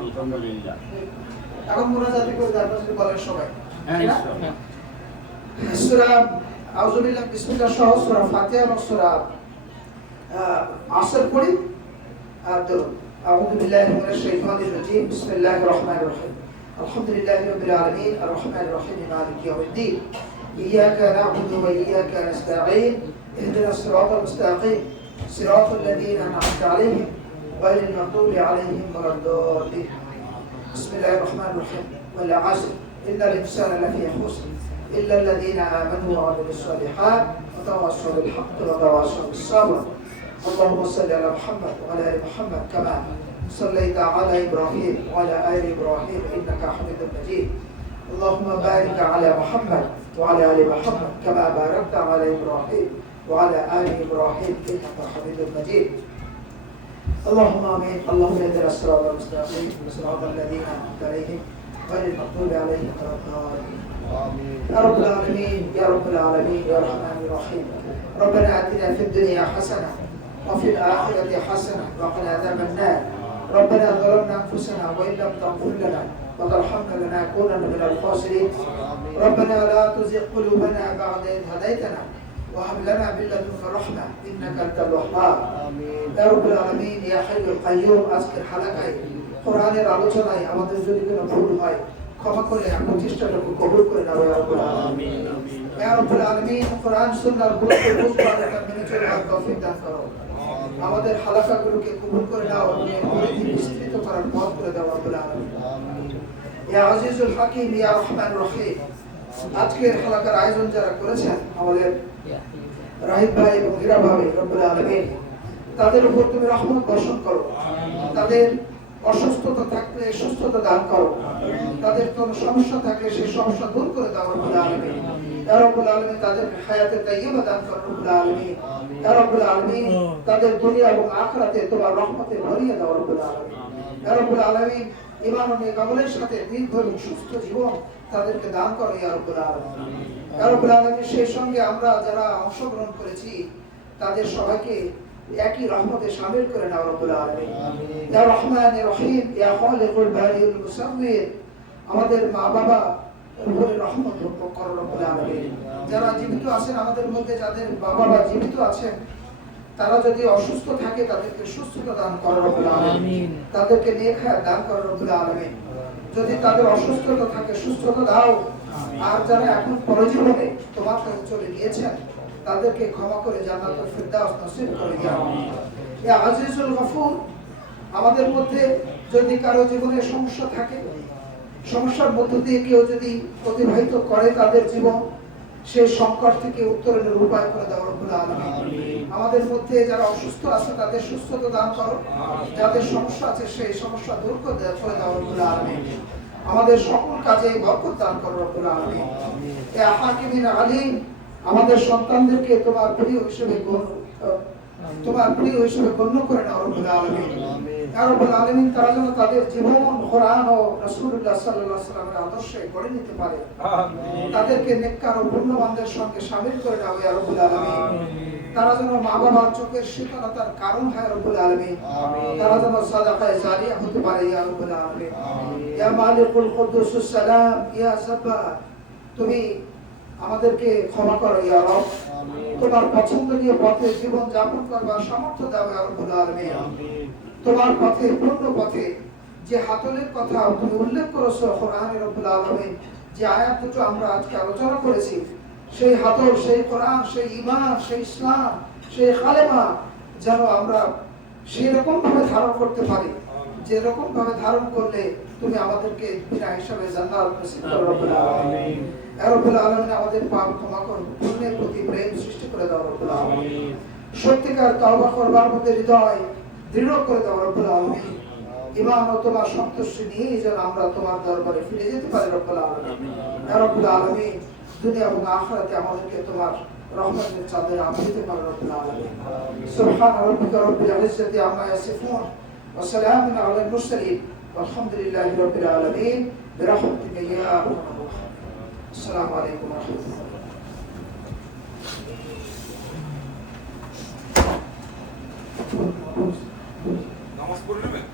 আলহামদুলিল্লাহ। এখন মুনাজাত করে তারপর যদি বলেন সবাই। হ্যাঁ ইনশাআল্লাহ। সূরা আউযু বিল্লাহি বিসমিল্লাহ সহ সূরা ফাতিহা এবং সূরা আসর পড়ি আর ধরুন আউযু বিল্লাহি মিনাশ শাইতানির রাজীম বিসমিল্লাহির রহমানির রহিম আলহামদুলিল্লাহি রাব্বিল আলামিন আর রহমানির রহিম মালিকি ইয়াউমিদ্দিন ইয়্যাকা না'বুদু ওয়া ইয়্যাকা নাস্তাঈন ইহদিনাস সিরাতাল মুস্তাকিম সিরাতাল লাযীনা আন'আমতা আলাইহিম গায়রিল মাগদুবি আলাইহিম ওয়ালাদ-দাল্লিন বিসমিল্লাহির রহমানির রহিম ওয়াল 'আসর ইন্নাল ইনসানা লাফী খুসর إلا الذين آمنوا وعملوا الصالحات وتواصوا بالحق وتواصوا بالصبر اللهم صل على محمد وعلى آل محمد كما صليت على إبراهيم وعلى آل إبراهيم إنك حميد مجيد اللهم بارك على محمد وعلى آل محمد كما باركت على إبراهيم وعلى آل إبراهيم إنك حميد مجيد اللهم آمين اللهم اهدنا الصراط المستقيم صراط الذين أنعمت عليهم غير المغضوب عليهم ولا الضالين يا رب العالمين يا رب العالمين يا رحمن الرحيم ربنا آتنا في الدنيا حسنة وفي الآخرة حسنة وقنا عذاب النار ربنا ظلمنا أنفسنا وإن لم تغفر لنا وترحمنا لنكونن من الخاسرين ربنا لا تزغ قلوبنا بعد إذ هديتنا وهب لنا من لدنك رحمة إنك أنت الوهاب يا رب العالمين يا حي القيوم أذكر حلقة কোরআনের আলোচনায় আমাদের যদি কোনো ভুল হয় ক্ষমা করে আপনার চেষ্টাটাকে কবুল করে নাও ইয়া রাব্বুল আলামিন ইয়া রাব্বুল আলামিন কোরআন সুন্নাহর গুরুত্ব বুঝবার এটা মেনে চলার তৌফিক দান করো আমাদের হালাকাগুলোকে কবুল করে নাও এবং পরিধি বিস্তৃত করার পথ করে দাও রাব্বুল আলামিন ইয়া আজিজুল হাকিম ইয়া রহমানুর রহিম আজকের হালাকার আয়োজন যারা করেছেন আমাদের রাহিব ভাই এবং হীরা ভাই রাব্বুল আলামিন তাদের উপর তুমি রহমত বর্ষণ করো তাদের অসুস্থতা থাকলে সুস্থতা দান করো তাদের কোনো সমস্যা থাকলে সেই সমস্যা দূর করে দাও রব্বুল আলামিন ইয়া রাব্বুল আলামিন তাদের হায়াতে তাইয়্যিবা দান করো রব্বুল আলামিন ইয়া রাব্বুল আলামিন তাদের দুনিয়া এবং আখিরাতে তোমার রহমতে ভরিয়ে দাও রব্বুল আলামিন ইয়া রাব্বুল আলামিন ঈমান ও নেক আমলের সাথে দীর্ঘ এবং সুস্থ জীবন তাদেরকে দান করো ইয়া রাব্বুল আলামিন ইয়া রাব্বুল আলামিন সেই সঙ্গে আমরা যারা অংশগ্রহণ করেছি তাদের সবাইকে একই রহমতে শামিল করে নাও রব্বুল আলামিন ইয়া রহমানির রহিম ইয়া খালিকুল বারিউল মুসাওয়ির আমাদের মা বাবা উপরে রহমত করো রব্বুল আলামিন যারা জীবিত আছেন আমাদের মধ্যে যাদের বাবা মা জীবিত আছেন তারা যদি অসুস্থ থাকে তাদেরকে সুস্থতা দান করো রব্বুল আলামিন তাদেরকে নেক হায়াত দান করো রব্বুল আলামিন যদি তাদের অসুস্থতা থাকে সুস্থতা দাও আর যারা এখন পরজীবনে তোমার কাছে চলে গিয়েছেন তাদেরকে ক্ষমা করে জান্নাতুল ফিরদাউস নসিব করে দাও ইয়া আজিজুল গফুর আমাদের মধ্যে যদি কারো জীবনে সমস্যা থাকে সমস্যার মধ্য দিয়ে কেউ যদি অতিবাহিত করে তাদের জীবন সেই সংকট থেকে উত্তরণের উপায় করে দাও রব্বুল আলামিন আমাদের মধ্যে যারা অসুস্থ আছে তাদের সুস্থতা দান করো যাদের সমস্যা আছে সেই সমস্যা দূর করে দাও রব্বুল আলামিন আমাদের সকল কাজে বরকত দান করো রব্বুল আলামিন ইয়া হাকিমিন আলিম আমাদের সন্তানদেরকে তোমার প্রিয় হিসেবে গণ্য করে নাও রব্বুল আলামিন ইয়া রাব্বুল আলামিন তারা যেন তাদের জীবন কোরআন ও রাসূলুল্লাহ সাল্লাল্লাহু আলাইহি ওয়াসাল্লামের আদর্শে গড়ে নিতে পারে আমিন তাদেরকে নেককার ও পুণ্যবানদের সঙ্গে শামিল করে নাও ইয়া রাব্বুল আলামিন তারা যেন মা বাবার চোখের শীতলতার কারণ হয় রব্বুল আলামিন তারা যেন সাদাকায়ে জারিয়া হতে পারে ইয়া রাব্বুল আলামিন ইয়া মালিকুল কুদ্দুসুস সালাম ইয়া সাব্বাহ তুমি আমাদেরকে ক্ষমা করো ইয়া রব তোমার পছন্দনীয় পথে জীবন যাপন করবার সামর্থ্য দাও ইয়া রাব্বুল আলামিন তোমার পথে পূর্ণ পথে যে হাতলের কথা তুমি উল্লেখ করেছো কোরআনে রব্বুল আলামিন যে আয়াত দুটো আমরা আজকে আলোচনা করেছি সেই হাতল সেই কোরআন সেই ঈমান সেই ইসলাম সেই কালেমা যেন আমরা সেই রকম ভাবে ধারণ করতে পারি যে রকম ভাবে ধারণ করলে তুমি আমাদেরকে বিনা হিসাবে জান্নাত নসিব করো রব্বুল আলামিন ইয়া রাব্বুল আলামিন আমাদের পাপ ক্ষমা করো পুণ্যের প্রতি প্রেম সৃষ্টি করে দাও রব্বুল আলামিন সত্যিকার তওবা করবার মধ্যে হৃদয় দৃঢ় করে দাও রব্বুল আলামিন ঈমান ও তোমার সন্তুষ্টি নিয়ে যেন আমরা তোমার দরবারে ফিরে যেতে পারি রব্বুল আলামিন ইয়া রাব্বুল আলামিন দুনিয়া এবং আখিরাতে আমাদেরকে তোমার রহমতের চাদরে আবৃত করো রব্বুল আলামিন সুবহান রাব্বিকা রাব্বিল ইজ্জাতি আম্মা ইয়াসিফুন ওয়া সালামুন আলাল মুরসালিন ওয়ালহামদুলিল্লাহি রাব্বিল আলামিন বিরহমাতিকা ইয়া আরহামার রাহিমিন আসসালামু আলাইকুম ওয়া রাহমাতুল্লাহ নামাজ পড়ে নেবেন।